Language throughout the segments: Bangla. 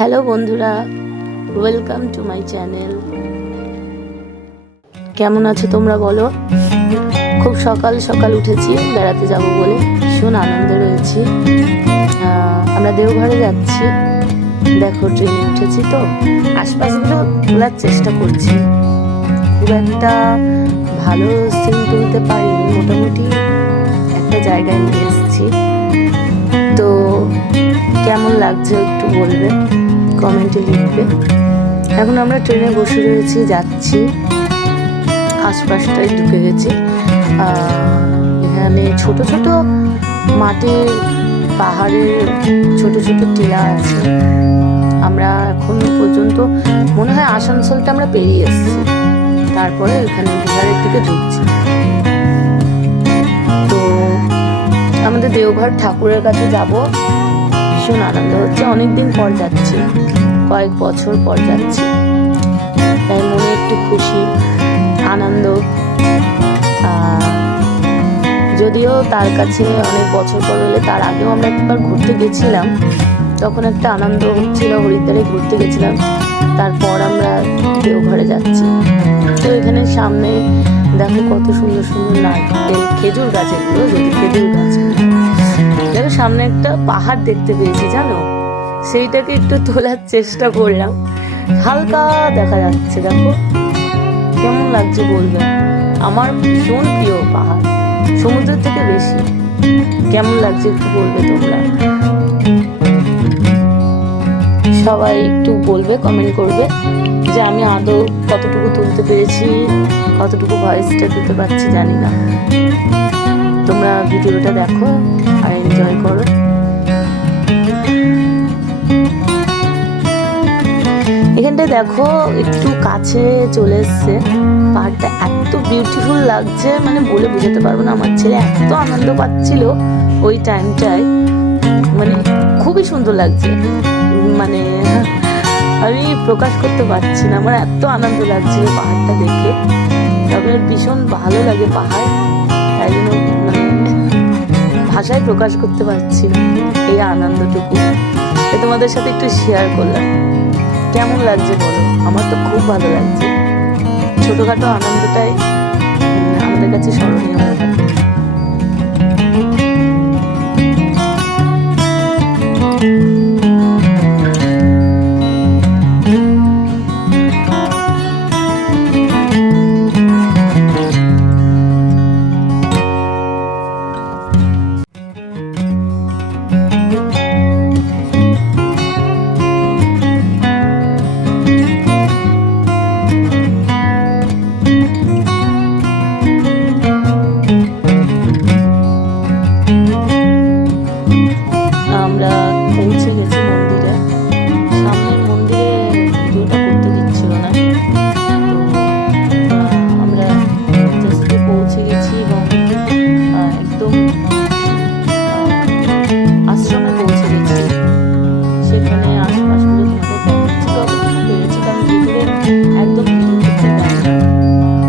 হ্যালো বন্ধুরা, ওয়েলকাম টু মাই চ্যানেল। কেমন আছো তোমরা বলো? খুব সকাল সকাল উঠেছি বেড়াতে যাব বলে, ভীষণ আনন্দে রয়েছি। আমরা দেওঘরে যাচ্ছি। দেখো ট্রেনে উঠেছি তো, আশপাশগুলো তোলার চেষ্টা করছি। খুব একটা ভালো সিন তুলতে পারিনি, মোটামুটি একটা জায়গায় নিয়ে এসেছি। তো কেমন লাগছে একটু বলবে, কমেন্টে লিখবে। এখন আমরা ট্রেনে বসে রয়েছি, যাচ্ছি। আশপাশটায় ঢুকে গেছি। এখানে ছোট ছোট মাটির পাহাড়ের ছোট ছোট টিলা আছে। আমরা এখনো পর্যন্ত মনে হয় আসানসোলটা আমরা পেরিয়ে এসেছি, তারপরে এখানে বিহারের দিকে ঢুকছি। তো আমাদের দেওঘর ঠাকুরের কাছে যাব, ভীষণ আনন্দ হচ্ছে। অনেকদিন পর যাচ্ছি, কয়েক বছর পর যাচ্ছি, তাই মনে একটু খুশি আনন্দ। যদিও তার কাছে অনেক বছর পর হলে, তার আগেও আমরা একবার ঘুরতে গেছিলাম, তখন একটা আনন্দ হচ্ছিল। হরিদ্বারে ঘুরতে গেছিলাম, তারপর আমরা দেওঘরে যাচ্ছি। তো এখানে সামনে দেখো কত সুন্দর সুন্দর নারকেল, খেজুর গাছ, এগুলো যদি খেজুর গাছ। দেখো সামনে একটা পাহাড় দেখতে পেয়েছি, জানো, সেইটাকে একটু তোলার চেষ্টা করলাম। হালকা দেখা যাচ্ছে, দেখো কেমন লাগছে বলবে। আমার ভীষণ প্রিয় পাহাড়, সমুদ্রের থেকে বেশি। কেমন লাগছে একটু বলবে তোমরা, সবাই একটু বলবে, কমেন্ট করবে যে আমি আদৌ কতটুকু তুলতে পেরেছি, কতটুকু ভয়েসটা দিতে পারছি জানি না। তোমরা ভিডিওটা দেখো আর এনজয় করো। এখানটায় দেখো একটু কাছে চলে এসছে, পাহাড়টা এত বিউটিফুল লাগছে, মানে বলে বোঝাতে পারবো না। আমার ছেলে এত আনন্দ পাচ্ছিল ওই টাইমটায়, মানে খুবই সুন্দর লাগছে, মানে আমি প্রকাশ করতে পারছি না। আমার এত আনন্দ লাগছিল পাহাড়টা দেখে। তবে ভীষণ ভালো লাগে পাহাড়, তাই জন্য মানে ভাষায় প্রকাশ করতে পারছি না এই আনন্দটুকু। তোমাদের সাথে একটু শেয়ার করলাম। কেমন লাগছে বলো? আমার তো খুব ভালো লাগছে। ছোটখাটো আনন্দটাই আমাদের কাছে স্মরণীয় হয়ে থাকে। আমরা পৌঁছে গেছি মন্দিরে। সামনের মন্দিরে ভিডিওটা করতে দিচ্ছিল না, তো আমরা জাস্ট পৌঁছে গেছি এবং একদম আশ্রমে পৌঁছে গেছি। সেখানে আশপাশগুলো তোমাদের দেখাচ্ছি, যতটুকু পেরেছি, কারণ ভিতরে একদম ভিডিও করতে দেয় না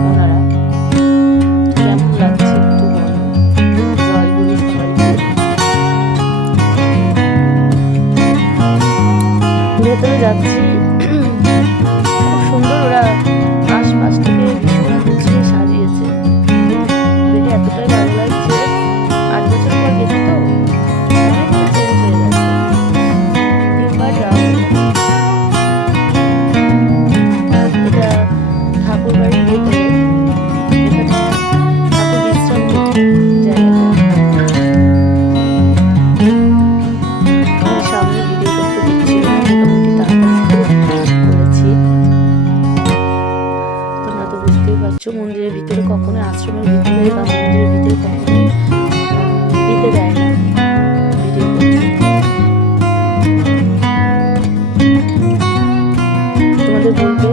ওনারা। কেমন লাগছে একটু বলো। জয়গুরু সবাইকে। ভেতরে যাচ্ছি, খুব সুন্দর। ওরা আশপাশ থেকে ভীষণ গুছিয়ে সাজিয়েছে, দেখে এতটাই ভালো লাগছে। 8 বছর পর গেছি তো, অনেকটা চেঞ্জ হয়ে গেছে। 3বার যাওয়া হয়ে গেছে। এটা ঠাকুর বাড়ির ভেতরে, এখানে ঠাকুর বিশ্রাম করতেন জায়গাটা। সামনে ভিডিও করতে দিচ্ছিল না, মোটামুটি তাড়াতাড়ি করেছি। তোমরা তো বুঝতেই পারছো, মন্দিরের ভিতরে কখনো, আশ্রমের ভিতরে বা মন্দিরের ভিতরে কখনোই দিতে দেয় না ভিডিও করতে। তোমাদের বলবে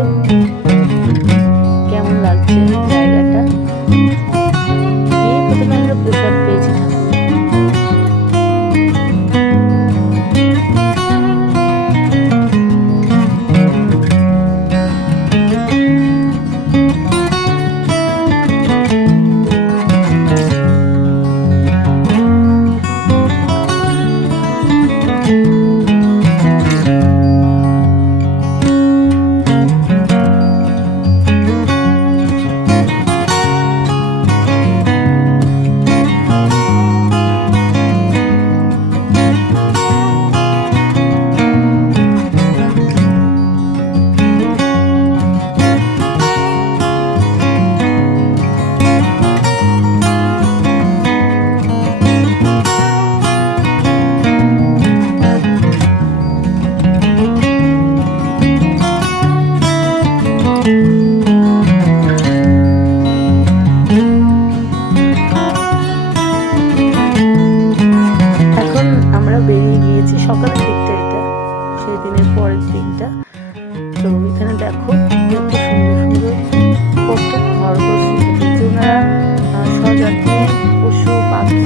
কেমন লাগছে জায়গাটা। প্রথমে আমরা প্রসাদ পেয়েছি ঠাকুর। পরের দিনটা। তো এখানে দেখো কত সুন্দর সুন্দর কত খরগোশ রেখেছে ওনারা সযত্নে, পশু পাখি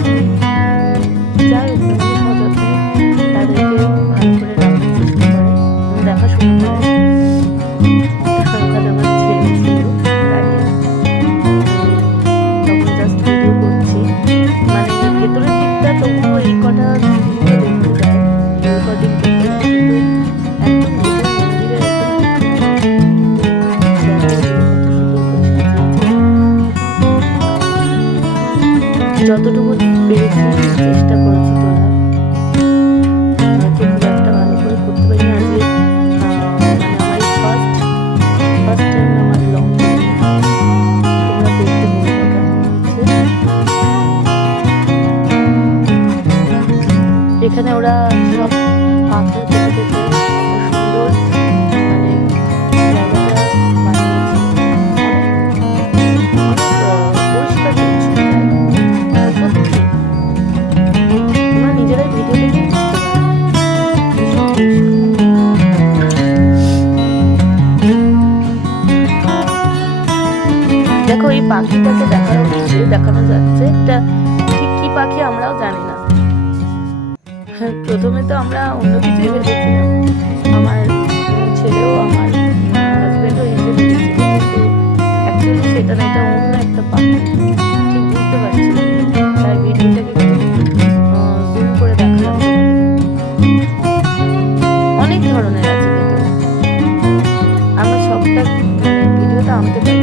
যাই হোক সযত্নে তাদেরকে ভালো করে রাখার চেষ্টা করে, দেখাশোনা করে। ওখানে আমার ছেলে ছিল দাঁড়িয়ে, তখন জাস্ট ভিডিও করছি, মানে ভেতরের দিকটা তবুও এই কটা জিনিসগুলো দেখতে যায়, রেকর্ডিং করতে যায়, কিন্তু একদম ভেতর মন্দিরে যতটুকু পেরেছি চেষ্টা করেছি তোলার, হয়তো খুব একটা ভালো করে করতে পারি না। আজকে মানে আমার ফার্স্ট টাইম আমার লং ভিডিও, তোমরা দেখতে বলবো কেমন হচ্ছে। এখানে ওরা সব পাথর কেটে কেটে সুন্দর মানে জায়গাটা বানিয়েছে, অনেক পরিষ্কার পরিচ্ছন্ন জায়গা। সত্যি তোমরা নিজেরাই ভিডিও দেখে বুঝতে পারবে, দেখো এই পাখিটাকে দেখানো যাচ্ছে, এটা ঠিক কি পাখি আমরাও জানি না। প্রথমে তো আমরা অন্য কিছুই ভেবেছিলাম, আমার ছেলেও আমার হাজবেন্ডও এসে ভেবেছিল, কিন্তু অ্যাকচুয়ালি সেটা না, এটা অন্য একটা পাখি, ঠিক বুঝতে পারছিলাম। তাই ভিডিওটাকে জুম করে দেখালাম। অনেক ধরনের আছে ভিতরে, আমরা সবটা মানে ভিডিওটা আনতে পারি।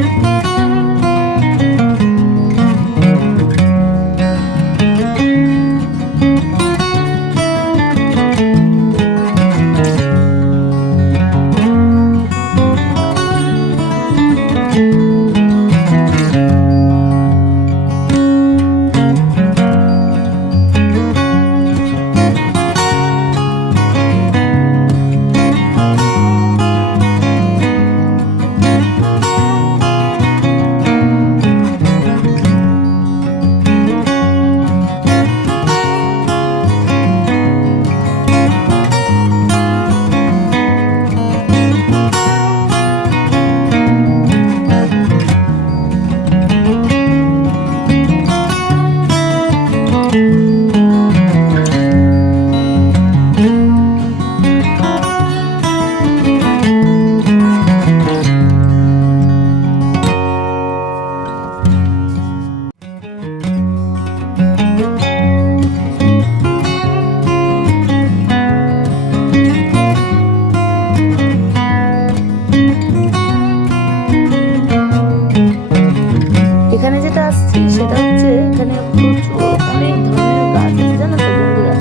এখানে যেটা আসছে সেটা হচ্ছে এখানে প্রচুর অনেক ধরনের গাছ আছে, জানো তো বন্ধুরা।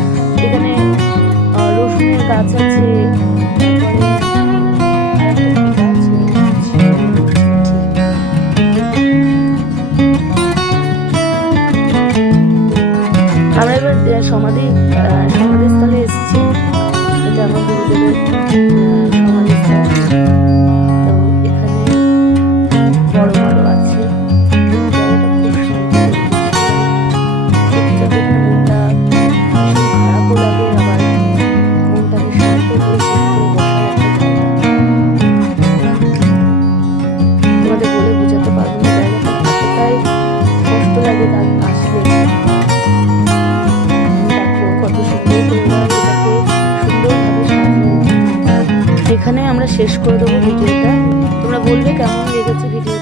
এখানে রসুনের গাছ আছে, আমরা এবার সমাধিস্থলে এসেছি, এটা আমার গুরুদেবের সমাধিস্থল। তো এখানে বড় বড় আছে, জায়গাটা খুব সুন্দর, চুপচাপ মনটা ভীষণ খারাপও লাগে, আবার মনটাকে শান্ত করে চুপ করে বসার একটা জায়গা। তোমাদের বলে বোঝাতে পারবো না, জায়গাটা এতটাই কষ্ট লাগে তার আসলে। কত সুন্দর করে এটাকে সুন্দরভাবে সাজিয়ে। এখানে আমরা শেষ করে দেবো ভিডিওটা, তোমরা বলবে কেমন লেগেছে ভিডিও।